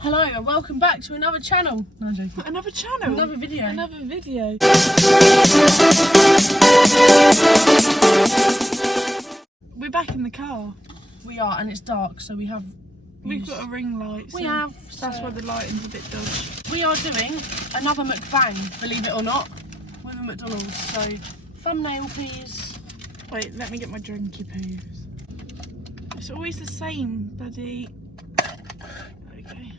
Hello and welcome back to another channel. No, I'm joking. Another channel? Another video. Another video. We're back in the car. We are, and it's dark, so we've got a ring light. We have. That's why the lighting's a bit dodgy. We are doing another mukbang, believe it or not, with a McDonald's. So, thumbnail please. Wait, let me get my drinky poos. It's always the same, buddy. Okay.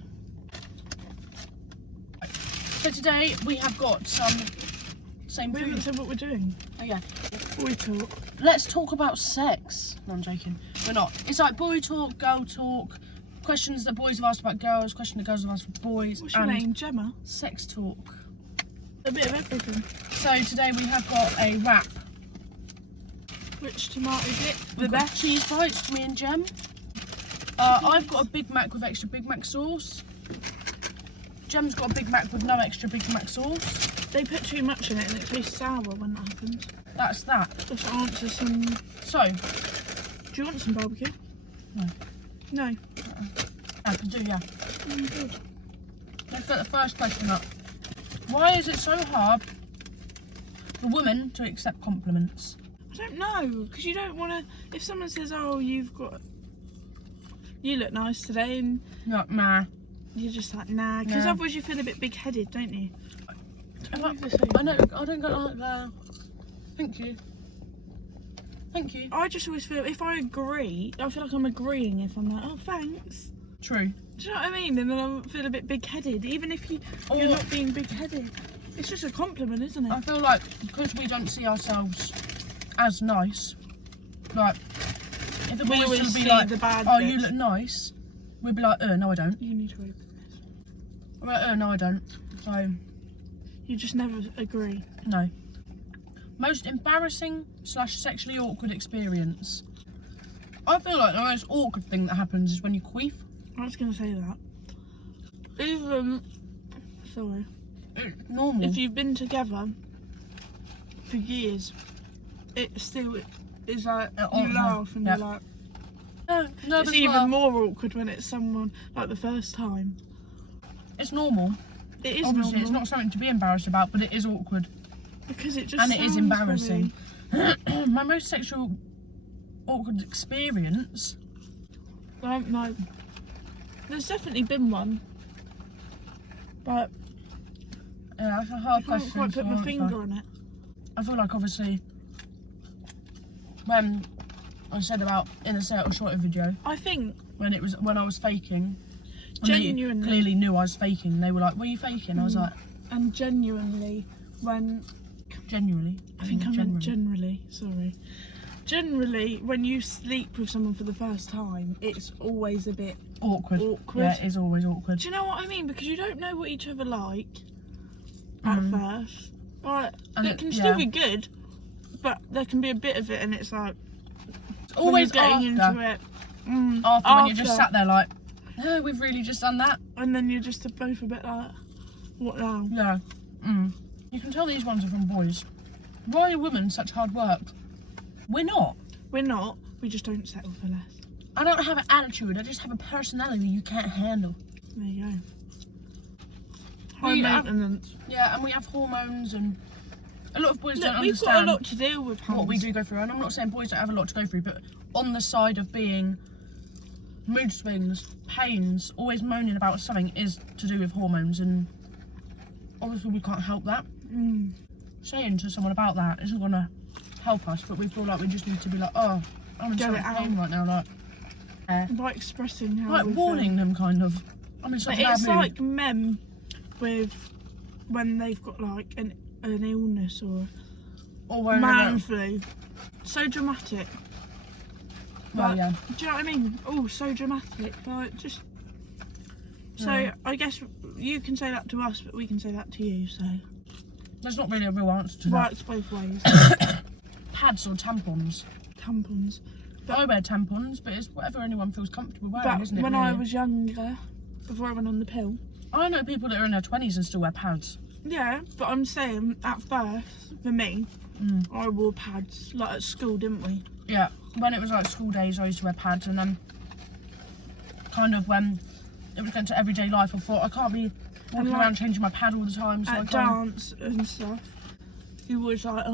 So today we have got some same We haven't food. said what we're doing. Oh yeah. Boy talk. Let's talk about sex. No, I'm joking. We're not. It's like boy talk, girl talk, questions that boys have asked about girls, questions that girls have asked for boys, What's your and name? Gemma? sex talk. A bit of everything. So today we have got a wrap. Which tomato dip? We've The got best. cheese bites for me and Gem. I've got a Big Mac with extra Big Mac sauce. Gem's got a Big Mac with no extra Big Mac sauce. They put too much in it and it tastes sour when that happens. That's that. Just answer some. So, Do you want some barbecue? No. No. I can do, yeah. Good. Let's get the first question up. Why is it so hard for women to accept compliments? I don't know, because you don't want to. If someone says, "Oh, you look nice today," and You're like, nah. you're just like, "Nah," because Nah. otherwise you feel a bit big-headed, don't you? I know, I don't get like that. Thank you. Thank you. I just always feel if I agree, I feel like I'm agreeing. If I'm like, "Oh, thanks," True. do you know what I mean? And then I feel a bit big-headed, even if you're not being big-headed. It's just a compliment, isn't it? I feel like because we don't see ourselves as nice, like if the We boys always would be see like, the bad "Oh, you bits. look nice," we'd be like, no, I don't." You need to open this. We're like, no, I don't. So, You just never agree. no. Most embarrassing / sexually awkward experience. I feel like the most awkward thing that happens is when you queef. I was going to say that. Even, sorry. It's normal. If you've been together for years, it still is like you laugh and Yep. you're like. No, It's even more awkward when it's someone like the first time. It's normal. It is Obviously, normal it's not something to be embarrassed about, but it is awkward. because it just And it is sounds embarrassing. funny. My most sexual awkward experience. I don't know. There's definitely been one, but Yeah, that's a I hard can't question. quite to put my answer. finger on it. I feel like obviously when I said about in a set or shorter video I think when I was faking. And they Genuinely. clearly knew I was faking. They were like, "Were you faking?" I was like, and genuinely when "Genuinely." I think I meant generally. Sorry. Generally, when you sleep with someone for the first time, it's always a bit awkward. awkward. Yeah, it is always awkward. Do you know what I mean? Because you don't know what each other like at first. But And it can still be good, but there can be a bit of it, and it's like It's always when you're getting after. into it. After when you just sat there like, "Oh, we've really just done that." And then you're just both a bit like, what now? Yeah. You can tell these ones are from boys. Why are women such hard work? We're not. We're not. We just don't settle for less. I don't have an attitude. I just have a personality you can't handle. There you go. High We have- maintenance. Yeah, and we have hormones, and a lot of boys don't Look, we've got a understand lot to deal with. what we Hans. do go through. And I'm not saying boys don't have a lot to go through, but on the side of being mood swings, pains, always moaning about something is to do with hormones, and obviously we can't help that. Saying to someone about that isn't going to help us, but we feel like we just need to be like, "Oh, I'm in Get so it much pain out. right now," By expressing how like we warning feel. them kind of. I'm in such But a bad it's mood. like men with when they've got like an illness or Or when man flu. So dramatic. well, Like, yeah. Do you know what I mean? Oh, so dramatic. Like just. So Yeah. I guess you can say that to us, but we can say that to you. So There's not really a real answer to that. works both ways. Pads or tampons. Tampons. I wear tampons, but it's whatever anyone feels comfortable wearing, But isn't it? when really? I was younger, before I went on the pill. I know people that are in their 20s and still wear pads. Yeah, but I'm saying at first, for me, I wore pads like at school, didn't we? Yeah, when it was like school days, I used to wear pads, and then kind of when it would go into everyday life. I thought I can't be walking around changing my pad all the time. So at dance and stuff, you was like,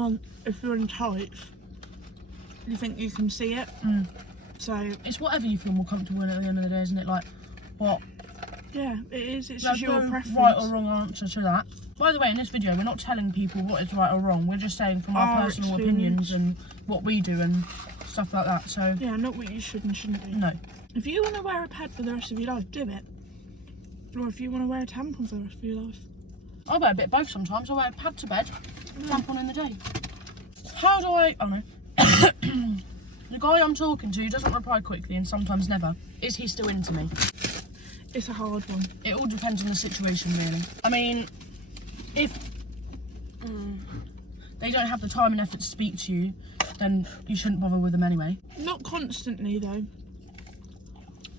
if you're in tights, you think you can see it. So it's whatever you feel more comfortable in at the end of the day, isn't it? Like, what? Yeah, it is. It's There's just your no preference. right or wrong answer to that. By the way, in this video, we're not telling people what is right or wrong. We're just saying from our personal opinions and what we do and stuff like that. So yeah, not what you should and shouldn't do. no. If you want to wear a pad for the rest of your life, do it. Or if you want to wear a tampon for the rest of your life. I wear a bit of both sometimes. I wear a pad to bed, tampon in the day. How do I... Oh no. The guy I'm talking to doesn't reply quickly and sometimes never. Is he still into me? It's a hard one. It all depends on the situation, really. I mean, if they don't have the time and effort to speak to you, then you shouldn't bother with them anyway. Not constantly, though.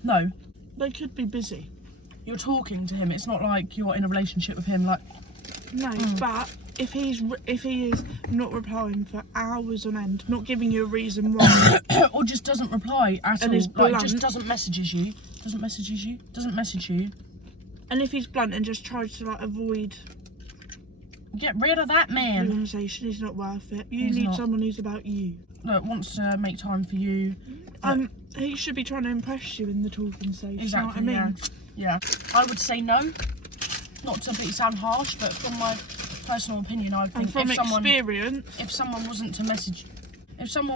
No. They could be busy. You're talking to him. It's not like you're in a relationship with him. Like, no, but if he is not replying for hours on end, not giving you a reason why, or just doesn't reply at all, like just doesn't message you, and if he's blunt and just tries to like avoid, get rid of that the man. conversation, he's not worth it. You need someone who's about you. That wants to make time for you. He should be trying to impress you in the talking stage. Exactly. You know what I mean? Yeah. I would say no. Not to sound harsh, but from my personal opinion, I think if someone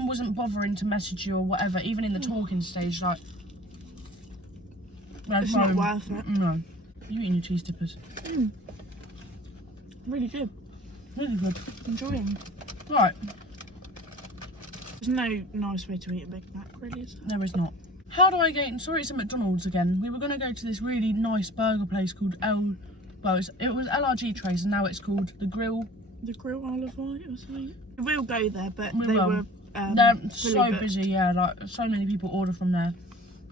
wasn't bothering to message you or whatever, even in the talking stage, like, it's not worth it. No. You eating your cheese dippers? Really good. Really good. Enjoying. Right. There's no nice way to eat a Big Mac, really, is there? There is not. How do I get... Sorry, it's a McDonald's again. We were going to go to this really nice burger place called it was LRG Trace, and now it's called The Grill. The Grill Isle of Wight or something? We'll go there, but They're so busy, yeah. Like, so many people order from there.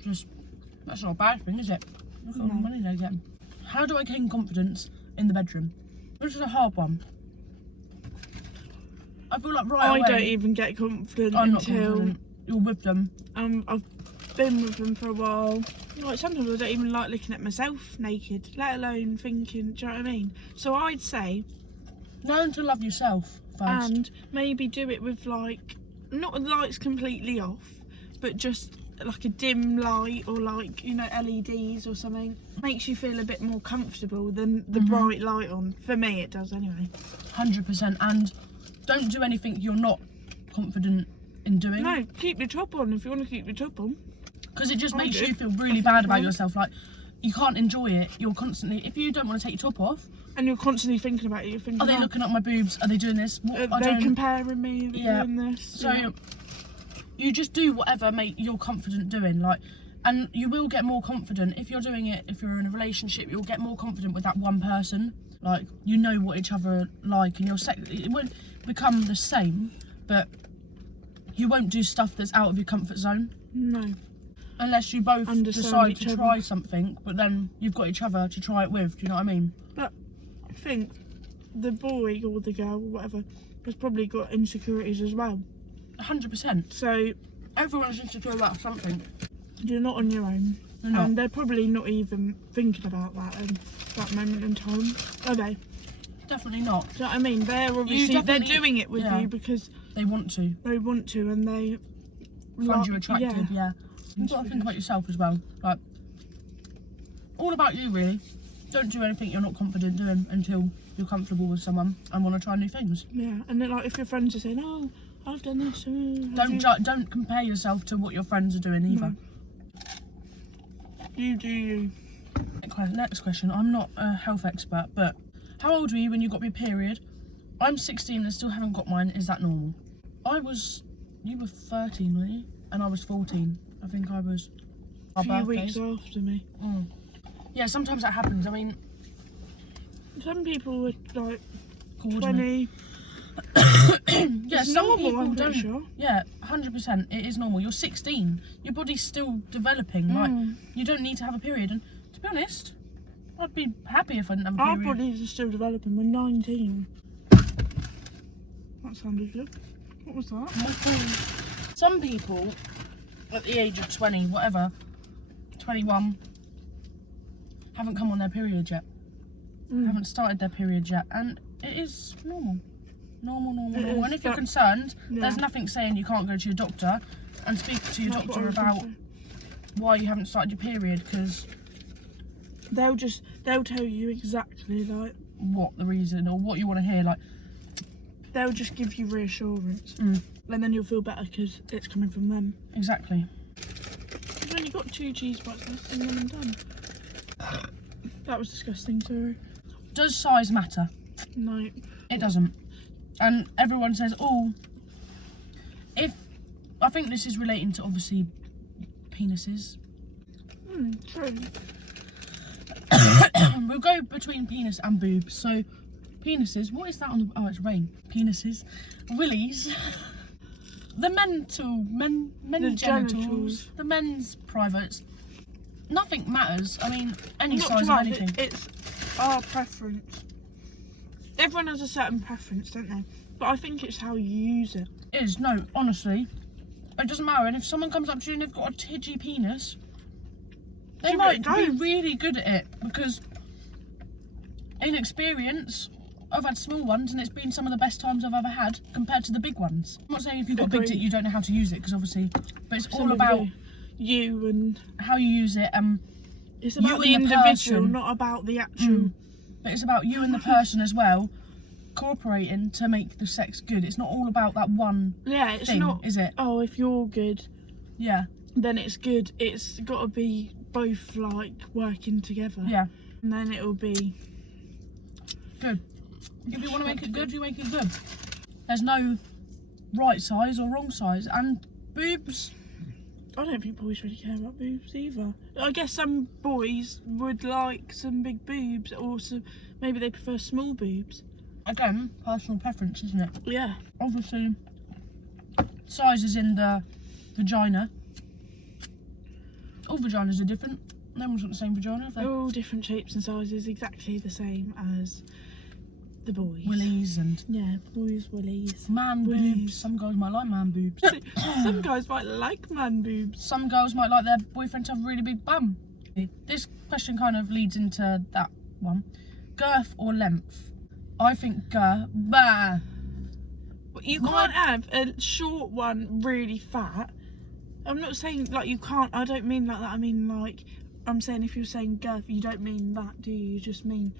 Just, that's not a bad thing, is it? Look at all the money they're getting. How do I gain confidence in the bedroom? This is a hard one. I feel like right away... I don't even get confident I'm not until... confident. You're with them. I've been with them for a while. Like, sometimes I don't even like looking at myself naked, let alone thinking, do you know what I mean? So I'd say... Learn to love yourself first. And maybe do it with, like, not the lights completely off, but just like a dim light or like, you know, LEDs or something. Makes you feel a bit more comfortable than the bright light on. For me, it does anyway. 100%. And don't do anything you're not confident in doing. No, keep your top on if you want to keep your top on. Because it just makes you feel really bad about yourself. Like, you can't enjoy it. You're constantly... If you don't want to take your top off... And you're constantly thinking about it. You're thinking, are they looking at my boobs? Are they doing this? Are they comparing me? Are they doing this? So, you just do whatever you're confident doing. Like, and you will get more confident. If you're doing it, if you're in a relationship, you'll get more confident with that one person. Like, you know what each other like, and it won't become the same, but you won't do stuff that's out of your comfort zone. No. Unless you both decide to try something, but then you've got each other to try it with. Do you know what I mean? But I think the boy or the girl, or whatever, has probably got insecurities as well. 100%. So everyone's insecure about something. You're not on your own. And they're probably not even thinking about that at that moment in time, are they? Definitely not. Do you know what I mean? They're obviously they're doing it with you because they want to. They want to, and they find you attractive. Yeah. You've got to think about yourself as well. Like, all about you, really. Don't do anything you're not confident doing until you're comfortable with someone and want to try new things. Yeah, and then like if your friends are saying, "Oh, I've done this," don't compare yourself to what your friends are doing either. No. You do you. Next question. I'm not a health expert, but how old were you when you got your period? I'm 16 and still haven't got mine. Is that normal? You were 13, weren't you? And I was 14. I think I was. A few weeks after me. Yeah, sometimes that happens. I mean, some people were like 20. Yeah, it's normal, I'm pretty sure. Yeah, 100%. It is normal. You're 16. Your body's still developing. Like, you don't need to have a period. And to be honest, I'd be happy if I didn't have a period. Our bodies are still developing. We're 19. That sounded good. What was that? Some people at the age of 20, whatever, 21, haven't come on their period yet. Haven't started their period yet, and it is normal. Normal. And if you're concerned, there's nothing saying you can't go to your doctor and speak to your doctor about why you haven't started your period, because they'll tell you exactly like what the reason or what you want to hear. Like, they'll just give you reassurance, and then you'll feel better because it's coming from them. Exactly. I've only got 2 cheese bites left and then I'm done. That was disgusting, sorry. Does size matter? No. It doesn't. And everyone says, oh, I think this is relating to obviously penises. True. We'll go between penis and boobs. So penises, what is that on the, oh, it's rain. Penises, willies, the men's genitals, the men's privates. Nothing matters. I mean, any size of anything. It's our preference. Everyone has a certain preference, don't they? But I think it's how you use it. It is, no, honestly. It doesn't matter. And if someone comes up to you and they've got a tidgy penis, they might be really good at it, because in experience, I've had small ones and it's been some of the best times I've ever had compared to the big ones. I'm not saying if you've got a big dick you don't know how to use it, because obviously, but it's all about you and how you use it. It's about the individual, not about the actual. But it's about you and the person as well, cooperating to make the sex good. It's not all about that one thing, not, is it? Oh, if you're good, then it's good. It's got to be both like working together. Yeah. And then it'll be good. If you want to make it good, you make it good. There's no right size or wrong size. And boobs, I don't think boys really care about boobs either. I guess some boys would like some big boobs, or some, maybe they prefer small boobs. Again, personal preference, isn't it? Yeah. Obviously, sizes in the vagina. All vaginas are different. No one's got the same vagina, have they? All different shapes and sizes, exactly the same as the boys. Willies and... Yeah, boys, willies. Man boobs. Some girls might like man boobs. Some guys might like man boobs. Some girls might like their boyfriend to have a really big bum. This question kind of leads into that one. Girth or length? I think girth. Bah. You can't have a short one really fat. I'm not saying like you can't, I don't mean like that. I mean like, I'm saying if you're saying girth, you don't mean that, do you? You just mean,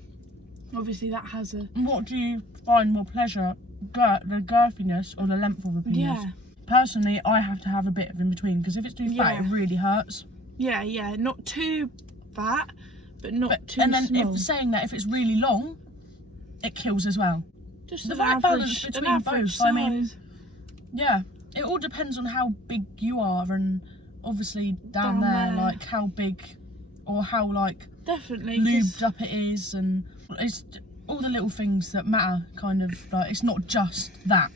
obviously that has a... What do you find more pleasure? The girthiness or the length of the penis? Yeah. Personally, I have to have a bit of in between, because if it's too fat, it really hurts. Yeah, not too fat, but not too small. And then if saying that, if it's really long, it kills as well. Just the right balance between both. Size. I mean, yeah, it all depends on how big you are, and obviously down there, like how big or how like definitely lubed up it is, and it's all the little things that matter. Kind of like, it's not just that.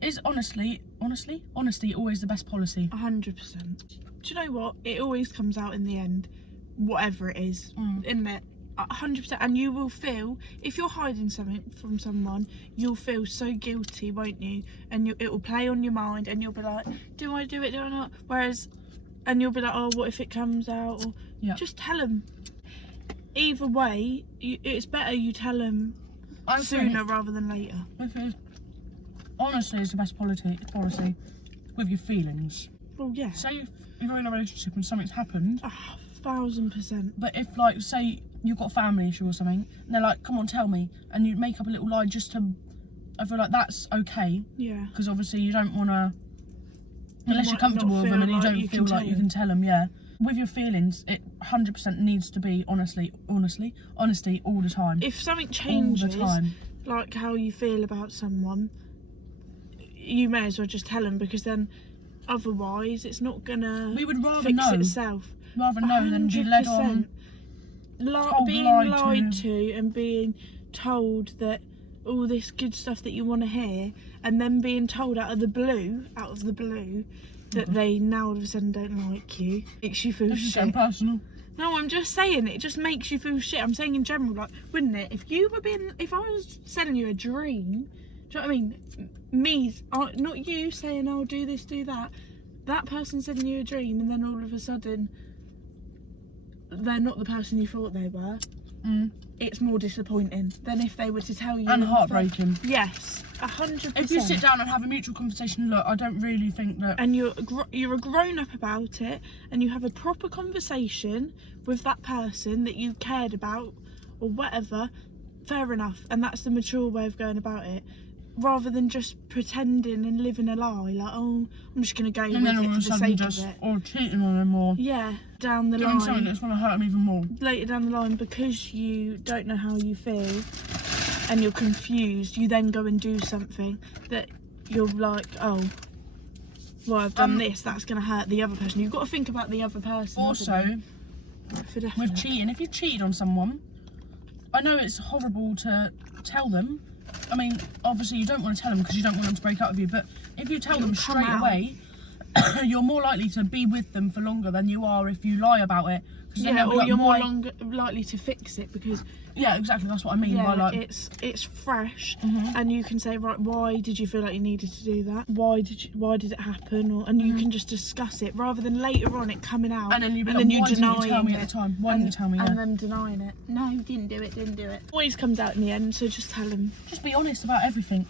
Is honesty always the best policy? 100%. Do you know what? It always comes out in the end, whatever it is, isn't it? 100%. And you will feel, if you're hiding something from someone, you'll feel so guilty, won't you? And it will play on your mind, and you'll be like, do I do it, do I not? Whereas, and you'll be like, oh, what if it comes out? Or just tell them. Either way, it's better you tell them sooner rather than later. Because honesty is the best policy with your feelings. Well, yeah. Say you're in a relationship and something's happened. 1000%. But if, like, say you've got a family issue or something, and they're like, come on, tell me, and you make up a little lie just to, I feel like that's okay. Yeah. Because obviously you don't want to, unless you're comfortable with them and you don't feel like you can tell them, With your feelings, it 100% needs to be honesty all the time. If something changes, all the time, like how you feel about someone, you may as well just tell them, because then otherwise it's not gonna fix itself. Rather know than be led on, being lied to and being told that all this good stuff that you want to hear, and then being told out of the blue that they now all of a sudden don't like you. Makes you feel shit. This personal. No, I'm just saying, it just makes you feel shit. I'm saying in general, like, wouldn't it? If I was selling you a dream, do you know what I mean? Not you saying, I'll do this, do that. That person selling you a dream, and then all of a sudden they're not the person you thought they were, it's more disappointing than if they were to tell you. And heartbreaking. Yes, 100%. If you sit down and have a mutual conversation, look, I don't really think that... And you're a grown-up about it, and you have a proper conversation with that person that you cared about, or whatever, fair enough. And that's the mature way of going about it. Rather than just pretending and living a lie, like, oh, I'm just going to go with it for the sake of it. Or cheating on them, or down the doing line, something that's going to hurt them even more. later down the line, because you don't know how you feel and you're confused, you then go and do something that you're like, oh, well, I've done this, that's going to hurt the other person. You've got to think about the other person. Also, with cheating, if you cheated on someone, I know it's horrible to tell them. I mean, obviously you don't want to tell them because you don't want them to break up with you, but if you tell them straight away, you're more likely to be with them for longer than you are if you lie about it. Yeah, or you're more likely to fix it because... Yeah, exactly, that's what I mean by like... it's fresh, and you can say, right, why did you feel like you needed to do that? Why did it happen? And you can just discuss it rather than later on it coming out and then you denying you tell me at the time? Why didn't you tell me? And then denying it. No, didn't do it. Always comes out in the end, so just tell them. Just be honest about everything.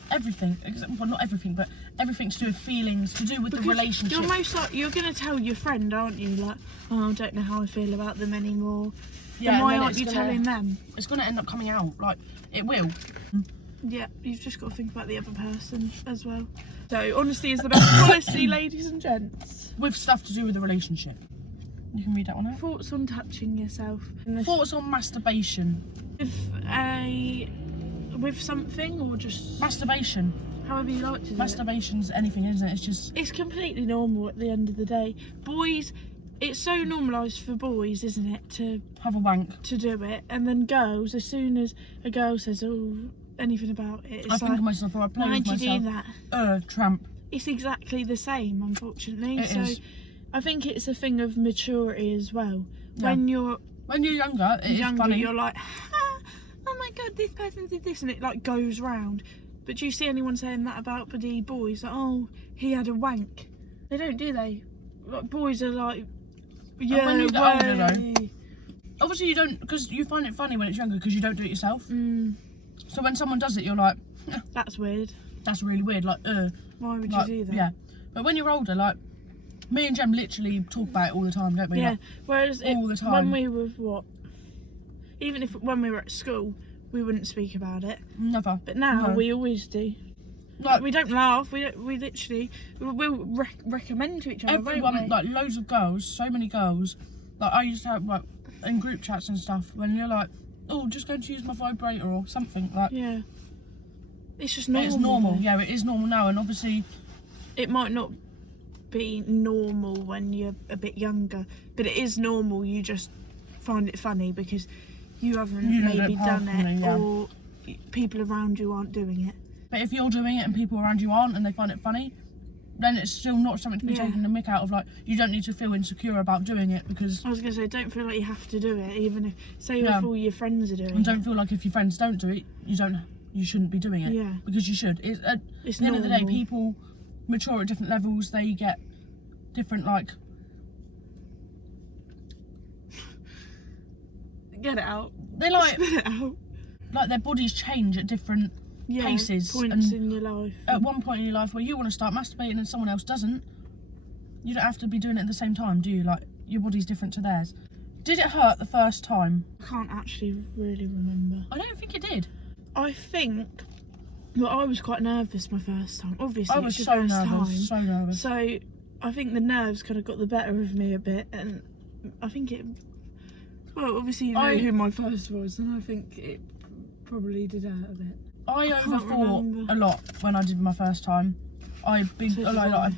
Well, not everything, but everything to do with feelings, to do with the relationship. You're most like, you're going to tell your friend, aren't you? Like, oh, I don't know how I feel about them anymore. Yeah, then why aren't you telling them? It's going to end up coming out, like, it will. Yeah, you've just got to think about the other person as well. So, honesty is the best policy, ladies and gents. With stuff to do with the relationship. You can read that one out. Thoughts on touching yourself. Thoughts on masturbation. With something or just... Masturbation. However you like to do it. Masturbation's anything, isn't it? It's just... It's completely normal at the end of the day. Boys... It's so normalised for boys, isn't it, to have a wank, to do it, and then girls, as soon as a girl says, "Oh, anything about it," it's I think of myself, or I play with myself. Why'd you do that? Tramp. It's exactly the same, unfortunately. It is. I think it's a thing of maturity as well. Yeah. When you're younger, it's funny. You're like, oh my god, this person did this, and it like goes round. But do you see anyone saying that about the boys? Like, oh, he had a wank. They don't, do they? Like, boys are like. Yeah, when you get older though, obviously you don't, because you find it funny when it's younger because you don't do it yourself. So when someone does it, you're like, that's weird. That's really weird. Like, why would like, you do that? Yeah, but when you're older, like me and Jem literally talk about it all the time, don't we? Yeah. Like, whereas all the time. When we were even when we were at school, we wouldn't speak about it. Never. But now we always do. Like, we don't laugh. We literally we'll recommend to each other. Everyone, like loads of girls, so many girls. Like I used to have like in group chats and stuff when you're like, oh, just going to use my vibrator or something like. Yeah. It's just normal. It's normal. Yeah, it is normal now, and obviously. It might not be normal when you're a bit younger, but it is normal. You just find it funny because you haven't maybe done it, or people around you aren't doing it. But if you're doing it and people around you aren't and they find it funny, then it's still not something to be taking the mick out of. Like, you don't need to feel insecure about doing it because... I was going to say, don't feel like you have to do it, even if, say, if all your friends are doing it. And don't feel like if your friends don't do it, you shouldn't be doing it. Yeah. Because you should. It's at the end of the day, people mature at different levels. They get different, like... Get it out. They like... Spit it out. Like, their bodies change at different... paces, points in your life. At one point in your life where you want to start masturbating and someone else doesn't, you don't have to be doing it at the same time, do you? Like, your body's different to theirs. Did it hurt the first time? I can't actually really remember. I don't think it did. I think, well, I was quite nervous my first time. Obviously, I was so nervous. So I think the nerves kind of got the better of me a bit, and I think it. Well, obviously you know who my first was, and I think it probably did hurt a bit. I overthought a lot when I did my first time. I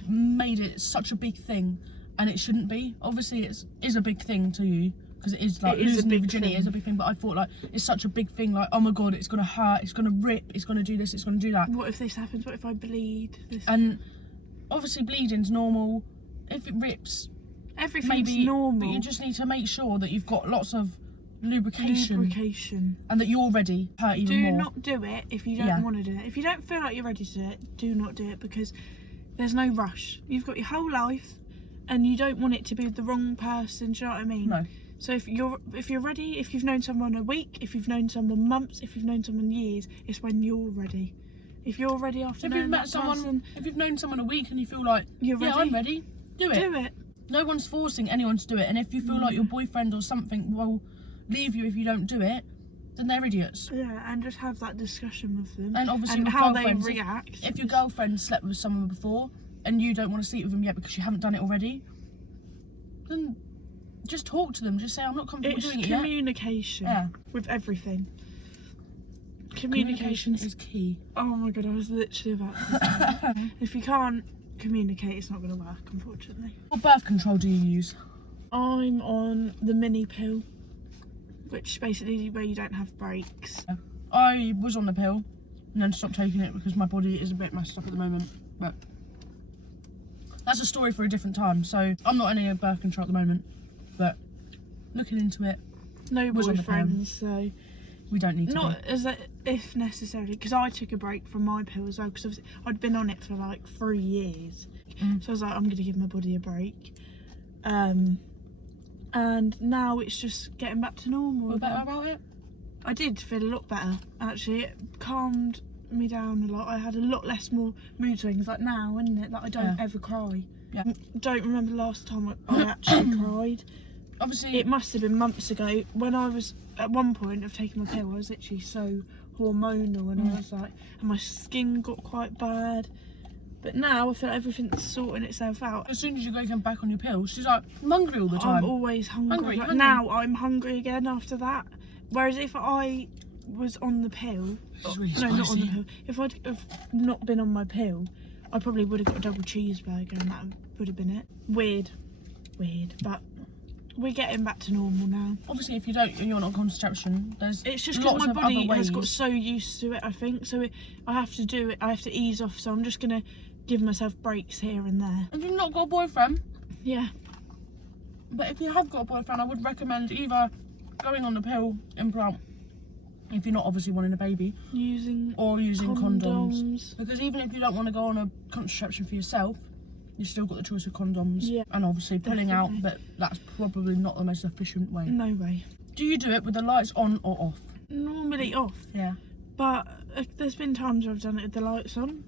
made it such a big thing, and it shouldn't be. Obviously, it is a big thing to you because it is like losing your virginity is a big thing. But I thought like it's such a big thing. Like, oh my god, it's gonna hurt, it's gonna rip, it's gonna do this, it's gonna do that. What if this happens? What if I bleed? And obviously, bleeding's normal. If it rips, everything's normal. But you just need to make sure that you've got lots of lubrication and that you're ready to hurt even more. Do not do it if you don't want to do it. If you don't feel like you're ready to do it, do not do it, because there's no rush. You've got your whole life and you don't want it to be the wrong person, do you know what I mean? No. So if you're ready, if you've known someone a week, if you've known someone months, if you've known someone years, it's when you're ready. If you're ready after if knowing you've met that someone, person, if you've known someone a week and you feel like, you're ready. Yeah, I'm ready, do it. Do it. No one's forcing anyone to do it. And if you feel like your boyfriend or something will leave you if you don't do it, then they're idiots. Yeah, and just have that discussion with them. And obviously and with how they girlfriends, react. If your girlfriend slept with someone before and you don't want to sleep with them yet because you haven't done it already, then just talk to them. Just say, I'm not comfortable doing it yet. It's communication with everything. Communication is key. Oh my god, I was literally about to say that. If you can't communicate, it's not going to work, unfortunately. What birth control do you use? I'm on the mini pill, which basically where you don't have breaks. I was on the pill and then stopped taking it because my body is a bit messed up at the moment. But that's a story for a different time. So I'm not on any birth control at the moment, but looking into it. No boyfriends, so we don't need to. Not as if necessarily, because I took a break from my pill as well, because I'd been on it for like 3 years. So I was like, I'm going to give my body a break. And now it's just getting back to normal. Feel better about it? I did feel a lot better, actually. It calmed me down a lot. I had a lot less more mood swings, like now, isn't it? Like I don't ever cry. Yeah. Don't remember the last time I actually cried. Obviously, it must have been months ago. When I was at one point of taking my pill, I was literally so hormonal, and I was like, and my skin got quite bad. But now I feel like everything's sorting itself out. As soon as you go back on your pills, she's like, I'm hungry all the time. I'm always hungry. Like, now I'm hungry again after that. Whereas if I was on the pill, really no, not on the spicy. pill. If I'd have not been on my pill, I probably would have got a double cheeseburger, and that would have been it. Weird, but we're getting back to normal now. Obviously, if you don't, you're not on contraception. It's just lots because my of body other has got ways. so used to it, I think. So I have to do it. I have to ease off. So I'm just gonna give myself breaks here and there. If you've not got a boyfriend, Yeah. but if you have got a boyfriend, I would recommend either going on the pill implant, if you're not obviously wanting a baby, Using condoms. Because even if you don't want to go on a contraception for yourself, you've still got the choice of condoms. Yeah, and obviously pulling out, definitely. but that's probably not the most efficient way. No way. Do you do it with the lights on or off? Normally off. Yeah. But there's been times where I've done it with the lights on.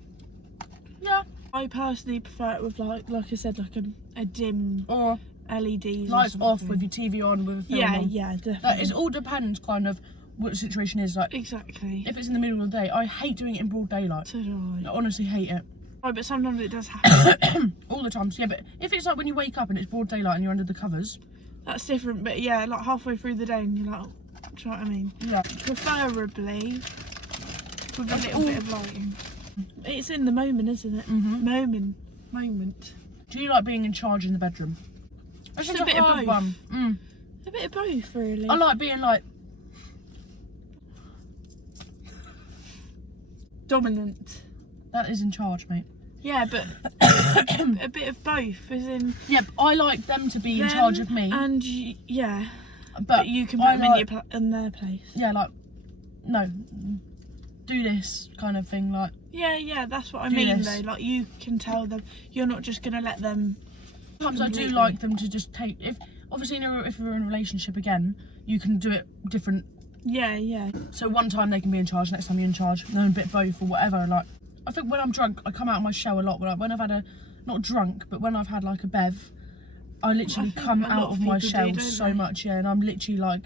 Yeah. I personally prefer it with like I said, like a dim Or LEDs. lights or off with your TV on with a film yeah, on. yeah, definitely. It all depends kind of what the situation is. Like, Exactly. if it's in the middle of the day, I hate doing it in broad daylight. So do I I. honestly hate it. Oh, but sometimes it does happen. All the time. So, yeah, but if it's like when you wake up and it's broad daylight and you're under the covers. That's different, but yeah, like halfway through the day and you're like, oh, do you know what I mean? Yeah. Preferably with a little bit of lighting. It's in the moment, isn't it? Moment. Do you like being in charge in the bedroom? Just That's a bit of hard both. one. A bit of both, really. I like being like dominant. that is in charge, mate. Yeah, but a bit of both, as in. Yeah, but I like them to be in charge of me. And yeah, but you can put them in their place. Yeah, like no, do this kind of thing. Like Yeah, that's what I do mean this. though. Like you can tell them, you're not just gonna let them. sometimes I do completely. like them to just take. If obviously if we're in a relationship again, you can do it different. Yeah. So one time they can be in charge, next time you're in charge, and then a bit both or whatever. Like I think when I'm drunk, I come out of my shell a lot. When I've had not drunk, but when I've had like a bev, I literally come out of my shell so much, yeah, and I'm literally like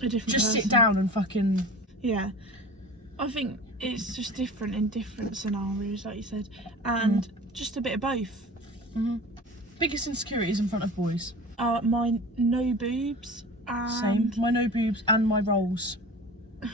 a different just person. sit down and fucking. Yeah, I think it's just different in different scenarios, like you said, and just a bit of both. Biggest insecurities in front of boys. My no boobs. Same. My no boobs and my rolls.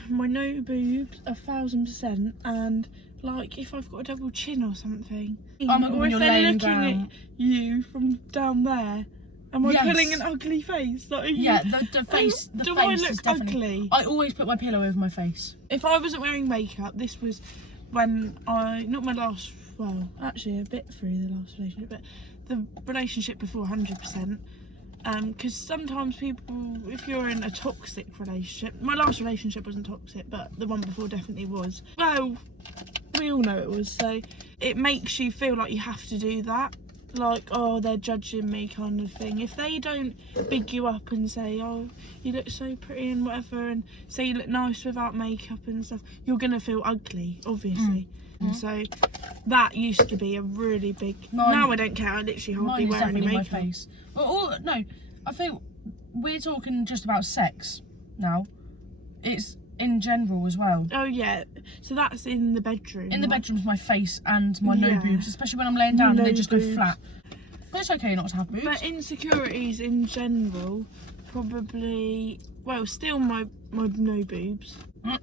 My no boobs, 1000%, and like if I've got a double chin or something. Oh my God, or when if you're they're laying looking down. at you from down there. Am I Yes. pulling an ugly face? Like, are you, Yeah, the face. The do face I is look definitely. ugly? I always put my pillow over my face. If I wasn't wearing makeup, this was when not my last, well, actually a bit through the last relationship, but the relationship before 100%. Because sometimes people, if you're in a toxic relationship, my last relationship wasn't toxic, but the one before definitely was. Well, we all know it was, so it makes you feel like you have to do that. like, oh, they're judging me kind of thing. If they don't big you up and say, oh, you look so pretty and whatever, and say you look nice without makeup and stuff, you're gonna feel ugly, obviously. And so that used to be a really big. Now I don't care. I literally hardly wear any makeup. My face. Well, no, I think we're talking just about sex now. It's in general as well. Oh yeah, so that's in the bedroom. In the bedroom's my face and my no boobs, especially when I'm laying down and they just go flat. But it's okay not to have boobs. But insecurities in general, probably, well, still my no boobs.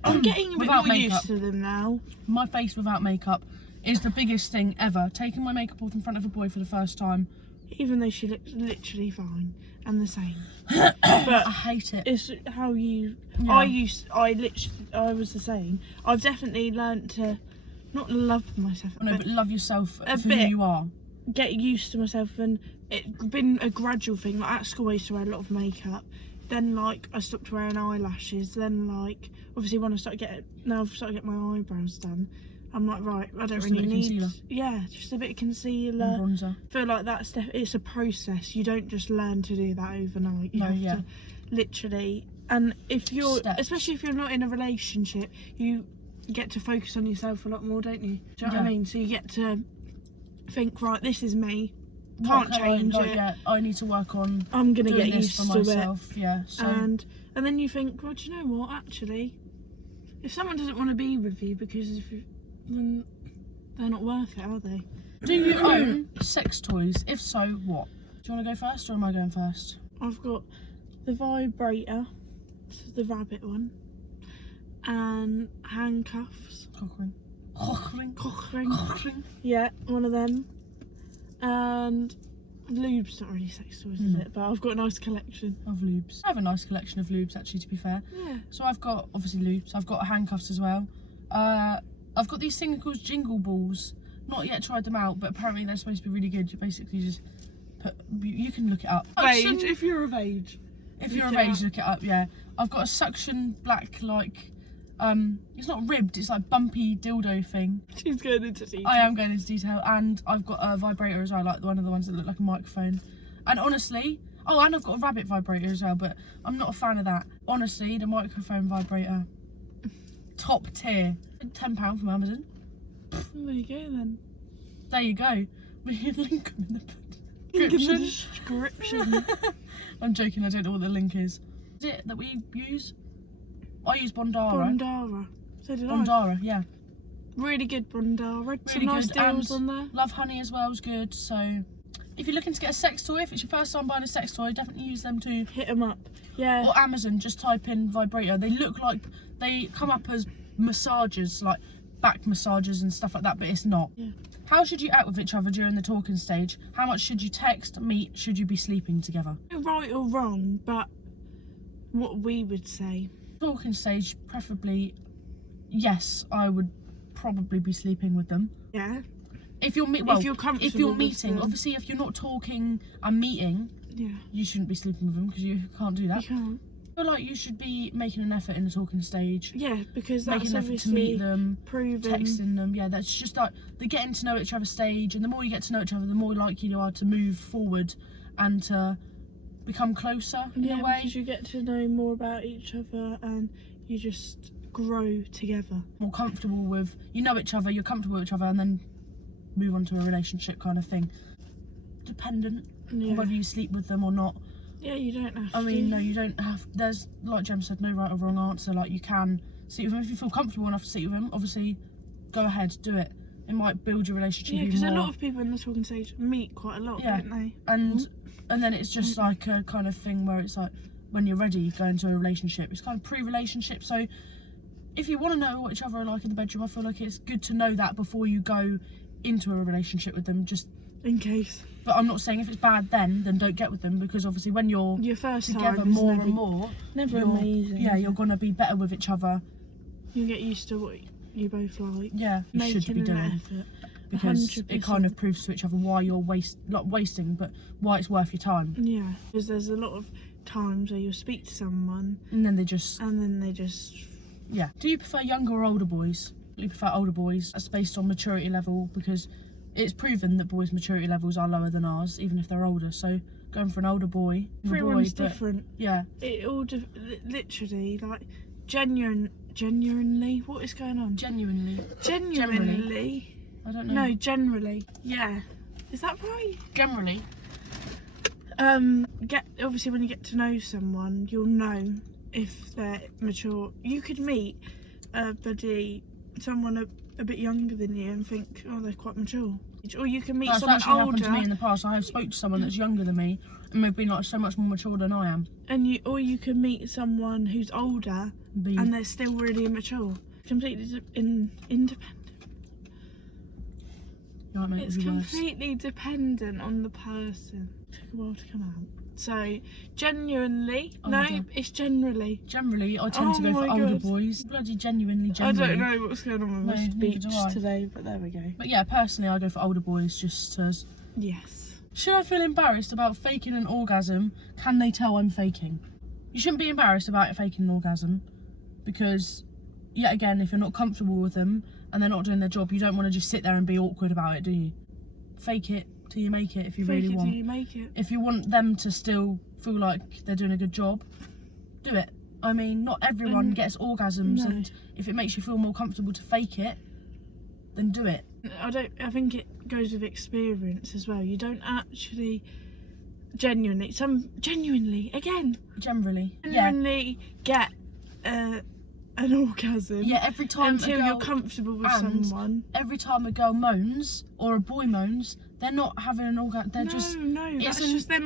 I'm getting a bit more used to them now. My face without makeup is the biggest thing ever. Taking my makeup off in front of a boy for the first time. Even though she looks literally fine and the same. But I hate it. It's how you. Yeah. I was the same. I've definitely learnt to not love myself. No, but love yourself for who you are. Get used to myself, and it's been a gradual thing. Like at school, I used to wear a lot of makeup. Then, like, I stopped wearing eyelashes. Then, like, obviously, when I've started getting my eyebrows done, I'm like, right, I don't really need. Concealer. Yeah, just a bit of concealer. And bronzer. I feel like it's a process. You don't just learn to do that overnight. You have to literally. And if you're, especially if you're not in a relationship, you get to focus on yourself a lot more, don't you? Do you know what I mean? So you get to think, right, this is me. Can't change it. Yeah, I need to work on. I'm gonna get used for to myself. Yeah. So. And then you think, well, do you know what? Actually, if someone doesn't want to be with you then they're not worth it, are they? Do you own sex toys? If so, what? Do you want to go first, or am I going first? I've got the vibrator, the rabbit one, and handcuffs. Cock ring. Yeah, one of them. And lube's not really sex toys, is it? But I've got a nice collection of lubes. I have a nice collection of lubes, actually, to be fair. Yeah. So I've got, obviously, lubes. I've got handcuffs as well. I've got these things called jingle balls. Not yet tried them out, but apparently they're supposed to be really good. You basically just put. You can look it up. Age, if you're of age. If you're of age, look it up. Yeah. I've got a suction black it's not ribbed, it's like bumpy dildo thing. She's going into detail. I am going into detail, and I've got a vibrator as well, like one of the ones that look like a microphone. And honestly, and I've got a rabbit vibrator as well, but I'm not a fan of that. Honestly, the microphone vibrator, top tier. £10 from Amazon. There you go then. There you go. We can link them in the description. I'm joking, I don't know what the link is. Is it that we use? I use Bondara. So did Bondara, yeah. Really good Bondara. Really some nice good. deals on there. Love Honey as well is good. So if you're looking to get a sex toy, if it's your first time buying a sex toy, definitely use them to hit them up. Yeah. Or Amazon, just type in vibrator. They look like they come up as massages, like back massages and stuff like that, but it's not. Yeah. How should you act with each other during the talking stage? How much should you text, meet? Should you be sleeping together? Right or wrong, but what we would say. Talking stage, preferably, yes, I would probably be sleeping with them. Yeah. If you're meeting, obviously, if you're not talking and meeting, you shouldn't be sleeping with them because you can't do that. You can't. I feel like you should be making an effort in the talking stage. Yeah, because that's making an effort to meet them, proven. Texting them. Yeah, that's just like the getting to know each other stage, and the more you get to know each other, the more likely you are to move forward and to become closer in a way. Because you get to know more about each other and you just grow together. More comfortable with, you know each other, you're comfortable with each other, and then move on to a relationship kind of thing. Dependent on whether you sleep with them or not. Yeah, you don't have to. I mean, no, you don't have. There's, like Jem said, no right or wrong answer. Like, you can sleep with them if you feel comfortable enough to sleep with them. Obviously, go ahead, do it. It might build your relationship even more. Yeah, because a lot of people in the talking stage meet quite a lot, don't they? And then it's just like a kind of thing where it's like, when you're ready, you go into a relationship. It's kind of pre-relationship. So if you want to know what each other are like in the bedroom, I feel like it's good to know that before you go into a relationship with them, just in case. But I'm not saying if it's bad then don't get with them, because obviously when you're your first together more and more, never amazing. Yeah, you're gonna be better with each other. You get used to what you both like. Yeah, you should be doing effort. Because 100%. It kind of proves to each other why you're not wasting, but why it's worth your time. Yeah, because there's a lot of times where you'll speak to someone and then they just yeah. Do you prefer younger or older boys? Do you prefer older boys? That's based on maturity level, because it's proven that boys' maturity levels are lower than ours, even if they're older. So going for an older boy, Everyone's different. Yeah. It all literally, like, genuinely, what is going on? Genuinely. Genuinely. I don't know. No, generally. Yeah. Is that right? Generally. Obviously when you get to know someone, you'll know if they're mature. You could meet someone a bit younger than you and think, oh, they're quite mature. Or you can meet That's someone actually older. happened to me in the past. I have spoke to someone that's younger than me and they've been like so much more mature than I am. Or you can meet someone who's older and they're still really immature. Completely independent. You know, It's completely dependent on the person. It took a while to come out. So, genuinely, it's generally. Generally, I tend to go for older boys. Bloody genuinely. I don't know what's going on with my speech today, but there we go. But yeah, personally, I go for older boys just as. Yes. Should I feel embarrassed about faking an orgasm? Can they tell I'm faking? You shouldn't be embarrassed about faking an orgasm because, yet again, if you're not comfortable with them and they're not doing their job, you don't want to just sit there and be awkward about it, do you? Fake it till you make it if you really want. Fake it till you make it. If you want them to still feel like they're doing a good job, do it. I mean, not everyone gets orgasms, and if it makes you feel more comfortable to fake it, then do it. I think it goes with experience as well. You don't actually genuinely get an orgasm. Yeah, every time until you're comfortable with someone. Every time a girl moans or a boy moans, they're not having an orgasm. They're That's just them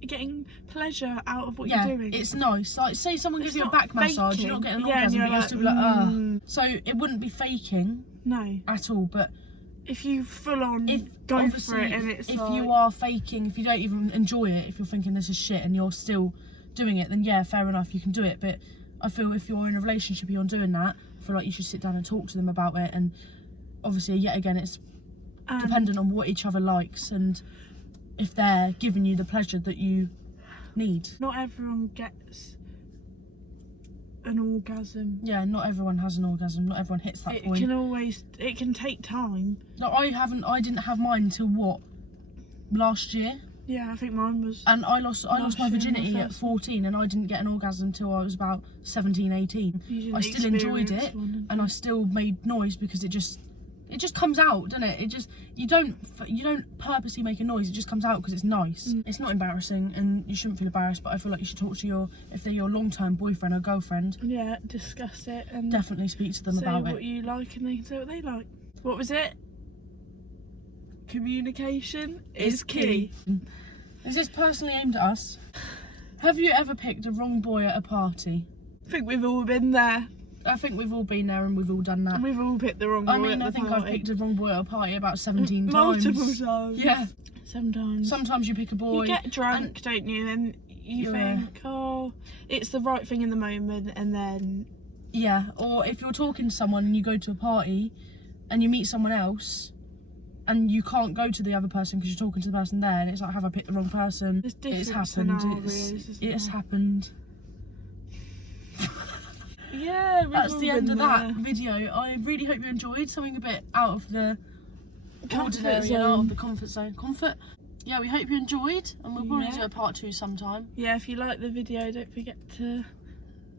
getting pleasure out of what you're doing. It's nice. Like, say someone gives you a back massage, you're not getting an orgasm, but you'll still be like, ugh. So it wouldn't be faking. No. At all, but if you full on go for it and it's if you are faking, if you don't even enjoy it, if you're thinking this is shit and you're still doing it, then yeah, fair enough, you can do it. But I feel if you're in a relationship and you're doing that, I feel like you should sit down and talk to them about it. And obviously, yet again, it's dependent on what each other likes and if they're giving you the pleasure that you need. Not everyone gets an orgasm. Yeah, not everyone has an orgasm. Not everyone hits that point. It can take time. No, I didn't have mine until what? Last year. Yeah, I think mine was. And I lost my virginity at 14 and I didn't get an orgasm until I was about 17, 18. I still enjoyed it and I still made noise because it just comes out, doesn't it? You don't purposely make a noise, it just comes out because it's nice. It's not embarrassing and you shouldn't feel embarrassed, but I feel like you should talk to if they're your long-term boyfriend or girlfriend. Yeah, discuss it and definitely speak to them about it. Say what you like and they can say what they like. What was it? Communication is key. Is this personally aimed at us? Have you ever picked the wrong boy at a party? I think we've all been there. I think we've all been there and we've all done that. We've all picked the wrong boy at the party. I think I've picked the wrong boy at a party about 17 Multiple times. times. Yeah. Sometimes you pick a boy. You get drunk, don't you? And you think, oh, it's the right thing in the moment, and then... Yeah, or if you're talking to someone and you go to a party and you meet someone else and you can't go to the other person because you're talking to the person there, and it's like, have I picked the wrong person? It's happened. It's happened. Yeah, that's the end of that video. I really hope you enjoyed something a bit out of the ordinary, out of the comfort zone. Yeah, we hope you enjoyed, and we'll probably do a part 2 sometime. Yeah, if you like the video, don't forget to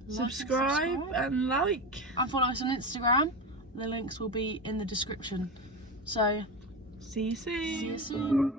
subscribe and like. And follow us on Instagram. The links will be in the description. So, see you soon. See you soon.